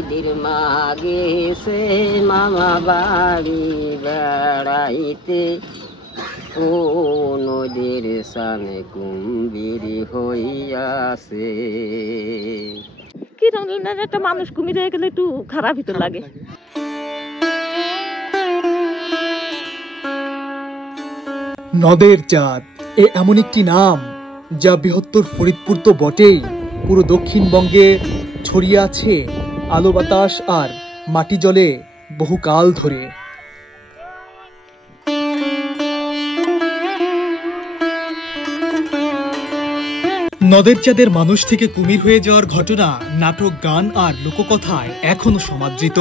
নদীর মাগে সে মামা বাড়ি বেড়াইতে, ও নদীর সামনে কুম্ভীর হইয়াছে। কি একটা মানুষ কুমির হয়ে গেলে একটু খারাপই তো লাগে। নদের চাঁদ এ এমন একটি নাম যা বৃহত্তর ফরিদপুর তো বটেই, পুরো দক্ষিণবঙ্গে ছড়িয়ে আছে আলো বাতাস আর মাটি জলে বহুকাল ধরে। নদের চাঁদের মানুষ থেকে কুমির হয়ে যাওয়ার ঘটনা নাটক, গান আর লোককথায় এখনো সমাদৃত।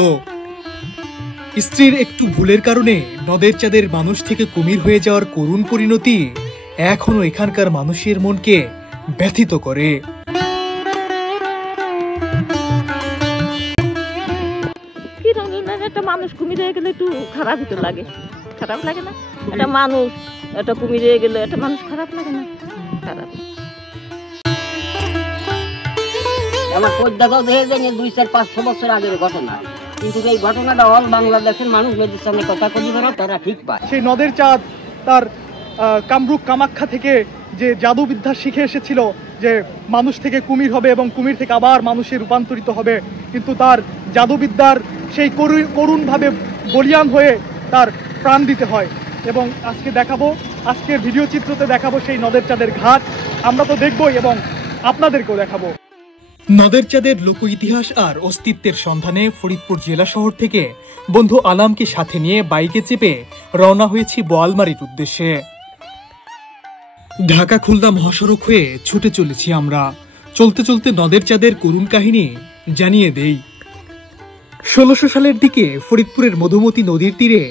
স্ত্রীর একটু ভুলের কারণে নদের চাঁদের মানুষ থেকে কুমির হয়ে যাওয়ার করুণ পরিণতি এখনো এখানকার মানুষের মনকে ব্যথিত করে। একটা মানুষ কুমির হয়ে গেলে একটু খারাপই তো লাগে, খারাপ লাগে না? একটা মানুষ একটা কুমির হয়ে গেলে একটা মানুষ খারাপ লাগে না? খারাপ। আমার পদ্মাটাও দেখে যায় 200-500 বছর আগের ঘটনা, কিন্তু এই ঘটনাটা অল বাংলাদেশের মানুষ নদীর সামনে কথা কলি বেরো তারা ঠিক পায়। সেই নদের চাঁদ তার কামরূপ কামাখ্যা থেকে যে জাদুবিদ্যা শিখে এসেছিল যে মানুষ থেকে কুমির হবে এবং কুমির থেকে আবার মানুষে রূপান্তরিত হবে, কিন্তু তার জাদুবিদ্যার সেই করুণভাবে বলিয়ান হয়ে তার প্রাণ দিতে হয়। এবং আজকে দেখাবো, আজকের ভিডিও চিত্রতে দেখাবো সেই নদের চাঁদের ঘাট। আমরা তো দেখবই এবং আপনাদেরকেও দেখাবো। নদের চাঁদের লোক ইতিহাস আর অস্তিত্বের সন্ধানে ফরিদপুর জেলা শহর থেকে বন্ধু আলামকে সাথে নিয়ে বাইকে চেপে রওনা হয়েছি বোয়ালমারীর উদ্দেশ্যে। ঢাকা খুলনা মহাসড়ক হয়ে ছুটে চলেছি আমরা। চলতে চলতে নদের চাঁদের করুণ কাহিনী জানিয়ে দেই। 1600 সালের দিকে ফরিদপুরের মধুমতি নদীর তীরে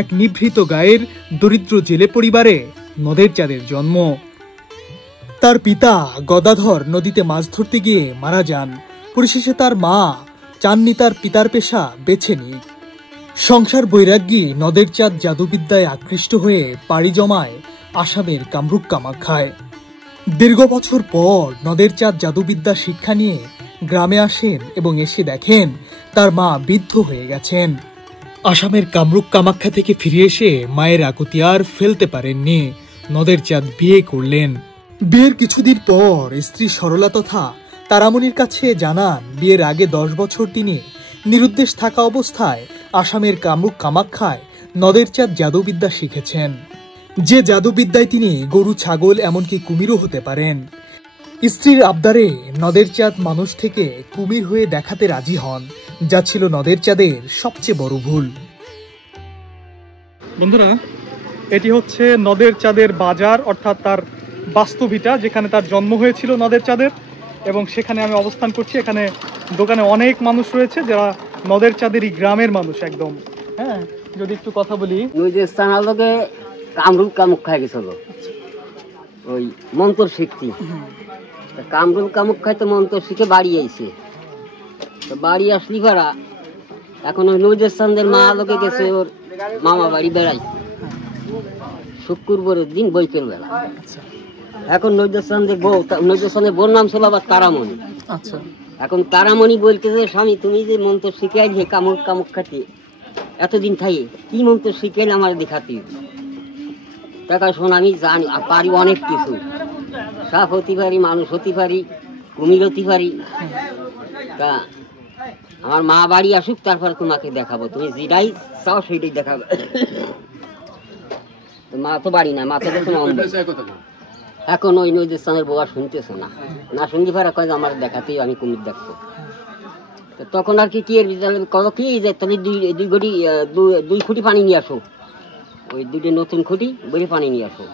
এক নিভৃত গায়ের দরিদ্র জেলে পরিবারে নদের চাঁদের জন্ম। তার পিতা গদাধর নদীতে মাছ ধরতে গিয়ে মারা যান। পরিশেষে তার মা চাননি তার পিতার পেশা বেছে নিক। সংসার বৈরাগ্যী নদের চাঁদ জাদুবিদ্যায় আকৃষ্ট হয়ে পাড়ি জমায় আসামের কামরূপ কামাখ্যায়। দীর্ঘ বছর পর নদের চাঁদ জাদুবিদ্যা শিক্ষা নিয়ে গ্রামে আসেন এবং এসে দেখেন তার মা বৃদ্ধ হয়ে গেছেন। আসামের কামরূপ কামাখ্যা থেকে ফিরে এসে মায়ের আকুতি আর ফেলতে পারেননি। নদের চাঁদ বিয়ে করলেন। বিয়ের কিছুদিন পর স্ত্রী সরলা তথা তারামণির কাছে জানান বিয়ের আগে 10 বছর তিনি নিরুদ্দেশ থাকা অবস্থায় আসামের কামরূপ কামাখ্যায় নদের চাঁদ জাদুবিদ্যা শিখেছেন, যে জাদুবিদ্যায় তিনি গরু, ছাগল এমনকি কুমিরও হতে পারেন। স্ত্রীর আবদারে নদের চাঁদ মানুষ থেকে কুমির হয়ে দেখাতে রাজি হন, যা ছিল নদের চাঁদের সবচেয়ে বড় ভুল। বন্ধুরা, এটি হচ্ছে নদের চাঁদের বাজার, অর্থাৎ তার বাস্তবিটা, যেখানে তার জন্ম হয়েছিল নদের চাঁদের, এবং সেখানে আমি অবস্থান করছি। এখানে দোকানে অনেক মানুষ রয়েছে যারা নদের চাঁদেরই গ্রামের মানুষ একদম। হ্যাঁ, যদি একটু কথা বলি, নদীর স্থানালকে কামরূপ কামাখ্যায় গেছিল ওই মন্তর শিখতি। কামরূপ কামাখ্যায় তো মন্তর শিখে বাড়ি আইছে, তো বাড়ি আসলি পারা এখন ওই নদীর স্থানের মা লোকে গেছে ওর মামা বাড়ি বেড়াই শুক্রবারের দিন বৈকেল বেলা। এখন নৈদস্থানের বউ, নৈদস্থানের বোর নাম ছিল আবার তারামণি। আচ্ছা, এখন তারামণি বলতেছে, স্বামী তুমি যে মন্ত্র শিখে আইলে কামরূপ কামাখ্যাতে এতদিন থাই, কি মন্ত্র শিখে আমার দেখাতে? টাকা শোন, আমি জানি পারি অনেক কিছু, সাপ হতে পারি, মানুষ হতে পারি, কুমির হতে পারি, তা আমার মা বাড়ি আসুক তারপর তোমাকে দেখাবো, তুমি যেটাই চাও সেইটাই দেখাবো। মা তো বাড়ি না, মা তো এখন ওই নদীর স্থানের বউ আর শুনতেছে না, না শুনতে পারা কয় আমার দেখাতেই আমি কুমির দেখবো। তখন আর কি কত কি যে তুমি দুই খুঁটি পানি নিয়ে আসো, ওই দুটো নতুন খুঁটি বইরে পানি নিয়ে আসো।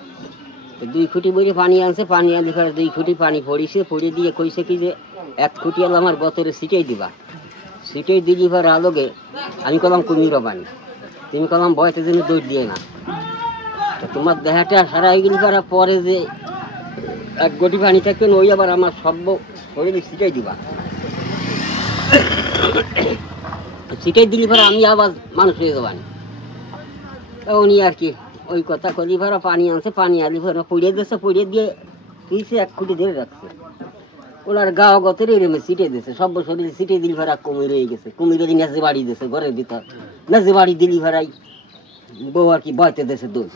তো 2 খুঁটি বইরে পানি আনছে, পানি আনতে পারে 2 খুঁটি পানি পড়িছে, পড়ে দিয়ে কইছে কি যে 1 খুঁটি আলো আমার গতরে ছিটাই দিবা, ছিটাই দিলি পারে আলোকে। আমি কলাম কুমিরও পানি, তুমি কলাম বয়সে জন্য দৌড় দিয়ে না, তোমার দেহাটা সারা হয়ে গেলি পারা পরে যে 1 গটি পানি থাকবেন ওই আবার আমার সব শরীরে ছিটাই দিবা, ছিটাই দিলি পরে আমি আবার মানুষ হয়ে যাবানি। উনি আর কি ওই কথা কলি ভাড়া পানি আনছে, পানি আলি ভাড়া পড়িয়ে দিয়েছে, পড়িয়ে দিয়ে তুইছে 1 খুঁটি ধরে রাখছে। ওনার গাও গতের এরমে ছিটে দিয়েছে, সব শরীর ছিটে দিল ভরা কুমির হয়ে গেছে, কুমিরের নেজে বাড়ি দিয়েছে ঘরের ভিতর, নেজে বাড়ি দিলি ভরাই বউ আর কি বয়তে দিয়েছে দৌড়,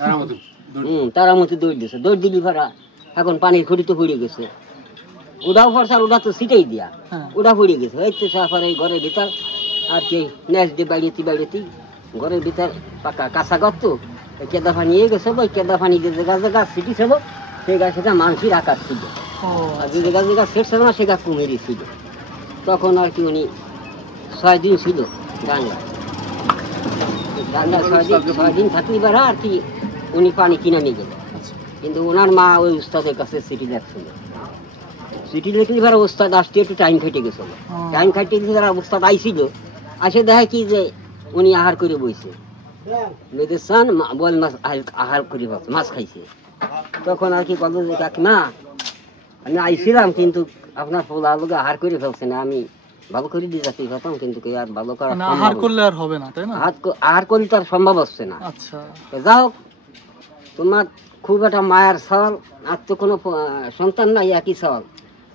তারা মতো দৌড় দিয়েছে, দৌড় দিলি ভরা এখন পানির খুঁড়ি তো পড়ে গেছে, ওটাও ফরসার ওটা তো ছিটেই দিয়া ওটা পড়ে গেছে, এই তো সাফার এই ঘরের ভিতর আর কি নেজ দিয়ে বাড়িতে বাড়িতে ঘরের ভিতর পাকা কাঁচা গত কেদা পানি এ গেছে, ওই কেদা পানি যে গাছ গাছ ছিটি ছিল সেই গাছ সেটা মানুষের আকাশ ছিল, আর যে গাছ গাছ ছেড়ছিল না সে গাছ কুমিরই ছিল। তখন আর কি উনি 6 দিন ছিল গাঙ্গা, গাঙ্গা 6 দিন থাকলি বেড়া আর কি উনি পানি কিনে নিয়ে গেল। কিন্তু ওনার মা ওই উস্তাদের কাছে সিটি দেখছিল, সিটি দেখলি বেড়া উস্তাদ আসতে একটু টাইম কেটে গেছিল, টাইম কাটিয়ে দিলে যারা উস্তাদ আইছিল আসে দেখে কি যে উনি আহার করে বইছে, মেয়েদের সান বল মাছ আহার করে মাছ খাইছে। তখন আর কি বলল যে কাকিমা আমি আইছিলাম কিন্তু আপনার পোলা লোক আহার করে ফেলছে না, আমি ভালো করে দিয়ে যাচ্ছি খেতাম কিন্তু আর ভালো করা আহার করলে আর হবে না, তাই না? আহার করলে তো আর সম্ভব হচ্ছে না। আচ্ছা, যাও তোমার খুব একটা মায়ের সওয়াল, আর তো কোনো সন্তান নাই, একই সওয়াল,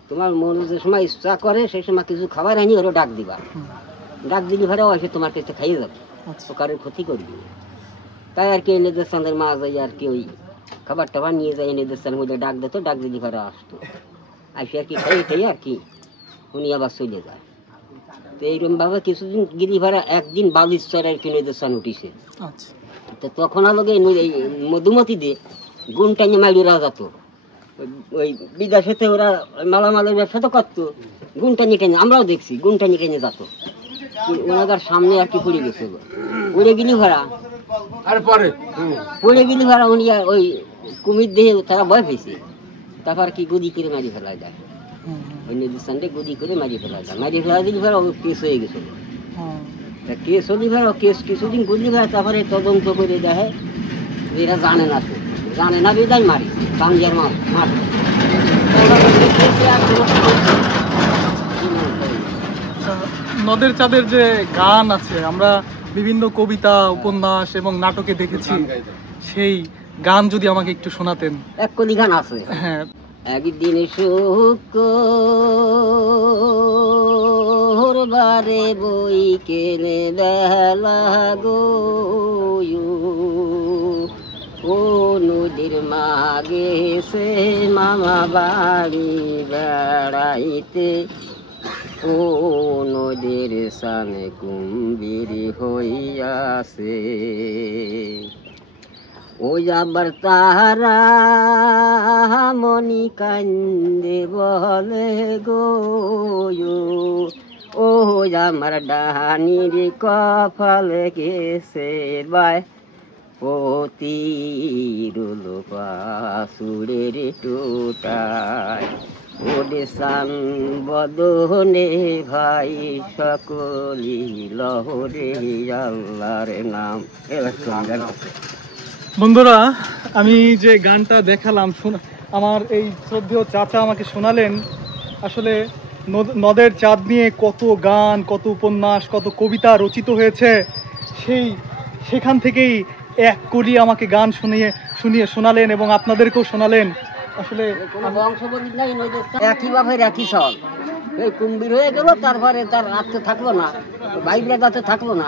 তোমার মন যে সময় ইচ্ছা করে সেই সময় কিছু খাবার আনি ওরা ডাক দিবা, ডাক দিলি ভাড়াও এসে তোমার কাছে খাইয়ে যাবে, কারোর ক্ষতি করবি। তাই আর কি নিজের সানের মা যাই আর কি ওই খাবার টাবার নিয়ে যাই নিজের সানের মধ্যে ডাক দিত, ডাক দিলি ভাড়া আসতো, আসে আর কি খাইয়ে খাইয়ে আর কি উনি আবার চলে যায়। তো এইরকম ভাবে কিছুদিন গিরি ভাড়া একদিন বালিশ্বর আর কি নিজের সান উঠিছে, তো তখন আলোকে মধুমতি দিয়ে গুণ টাইনে মাইরা যেত, ওই বিদেশেতে ওরা মালামালের ব্যবসা তো করতো, গুণ টানি টেনে আমরাও দেখছি গুণ টানি টেনে যেত, ওনার সামনে আর কি পড়ে গেছে, উড়ে গিলি ভাড়া পড়ে গিলি ভাড়া উনি ওই কুমির দিয়ে তারা ভয় পেয়েছে, তারপর কি গদি করে মারি ফেলা যায়, ওই নির্দিষ্টানটা গদি করে মারি ফেলা যায়, মারি ফেলা দিলি ভাড়া কেস হয়ে গেছিল, কেস হলি ভাড়া কেস কিছুদিন গলি ভাড়া তারপরে তদন্ত করে দেখে এরা জানে না, তো জানে না বেদায় মারি বাংলার মার নদের চাঁদের যে গান আছে আমরা বিভিন্ন কবিতা উপন্যাস এবং নাটকে দেখেছি, সেই গান যদি আমাকে একটু শোনাতেন। এক কলি গান আছে, হ্যাঁ। একদিন শুক্রবারে বই কেলে বেলা গো ও নদীর মাগে সে মামা বাড়ি বেড়াইতে, ও নদীর সানে কুম্ভীর হইয়াছে, ওই আবার তারা মনি কান্দে বলে গো ও আমার ডাহানির কপালে গেছে বাই পতিরুল পাশুরের টুটায়, ওরে সান বদনে ভাই সকলি লহরে আল্লাহর নাম। বন্ধুরা, আমি যে গানটা দেখালাম আমার এই শ্রদ্ধেয় চাচা আমাকে শোনালেন, আসলে নদের চাঁদ নিয়ে কত গান, কত উপন্যাস, কত কবিতা রচিত হয়েছে, সেখান থেকেই এক কলি আমাকে গান শুনিয়ে শোনালেন এবং আপনাদেরকেও শোনালেন। আসলে একইভাবে একই সল এই কুম্ভীর হয়ে গেল, তারপরে তার রাত্রে থাকলো না, বাইরে রাতে থাকলো না,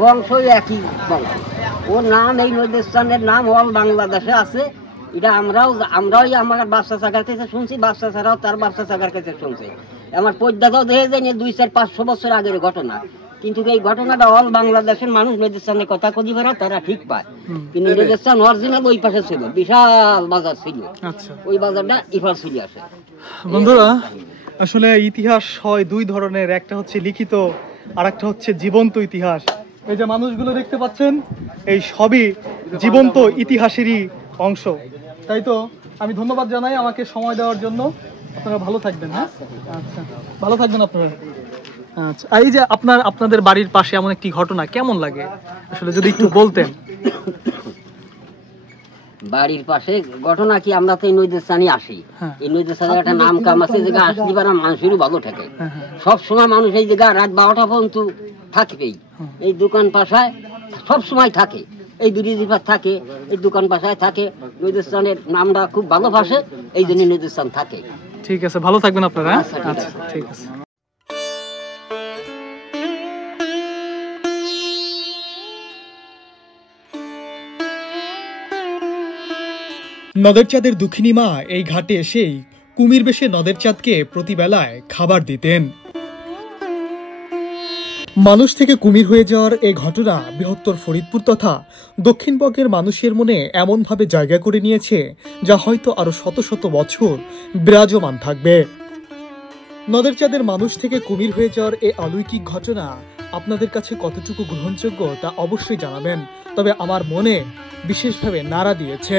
বংশই একই বংশ, ওর নাম এই নদীস্থানের নাম অল বাংলাদেশে আছে। এটা আমরাই আমার বাচ্চা চাকার কাছে শুনছি, বাচ্চা ছাড়াও তার বাচ্চা চাকার কাছে শুনছে, আমার পর্দাটাও দেখে যায়নি 200-500 বছর আগের ঘটনা, কিন্তু এই ঘটনাটা অল বাংলাদেশের মানুষ নদীস্থানের কথা কদি ভাড়া তারা ঠিক পায়, কিন্তু নদীস্থান অরিজিনাল ওই পাশে ছিল, বিশাল বাজার ছিল, ওই বাজারটা ইফার ছিল আসে। বন্ধুরা, আসলে ইতিহাস হয় দুই ধরনের, একটা হচ্ছে লিখিত আর একটা হচ্ছে জীবন্ত ইতিহাস। এই যে মানুষগুলো দেখতে পাচ্ছেন, এই সবই জীবন্ত ইতিহাসেরই অংশ। তাই তো আমি ধন্যবাদ জানাই আমাকে সময় দেওয়ার জন্য। আপনারা ভালো থাকবেন। হ্যাঁ, আচ্ছা, ভালো থাকবেন আপনারা। আচ্ছা, এই যে আপনাদের বাড়ির পাশে এমন একটি ঘটনা কেমন লাগে আসলে যদি একটু বলতেন। বাড়ির পাশে ঘটনা কি, আমরা তো এই নদীস্থানে আসি, এই নদীস্থানের একটা নাম কাম আছে, জায়গা আসলে পারা মানুষেরও ভালো থাকে, সব সময় মানুষ এই জায়গা রাত 12টা পর্যন্ত থাকবেই, এই দোকান পাশায় সব সময় থাকে, এই দুরিজিপার থাকে, এই দোকান পাশায় থাকে, নদীস্থানের নামটা খুব ভালোবাসে, এই জন্য নদীস্থান থাকে। ঠিক আছে, ভালো থাকবেন আপনারা। আচ্ছা, ঠিক আছে। আচ্ছা, ঠিক আছে। নদের চাঁদের দুঃখিনী মা এই ঘাটে এসেই কুমির বেশে নদের চাঁদকে প্রতিবেলায় খাবার দিতেন। মানুষ থেকে কুমির হয়ে যাওয়ার এই ঘটনা বৃহত্তর ফরিদপুর তথা দক্ষিণবঙ্গের মানুষের মনে এমনভাবে জায়গা করে নিয়েছে যা হয়তো আরো শত শত বছর বিরাজমান থাকবে। নদের চাঁদের মানুষ থেকে কুমির হয়ে যাওয়ার এই অলৌকিক ঘটনা আপনাদের কাছে কতটুকু গ্রহণযোগ্য তা অবশ্যই জানাবেন। তবে আমার মনে বিশেষভাবে নাড়া দিয়েছে।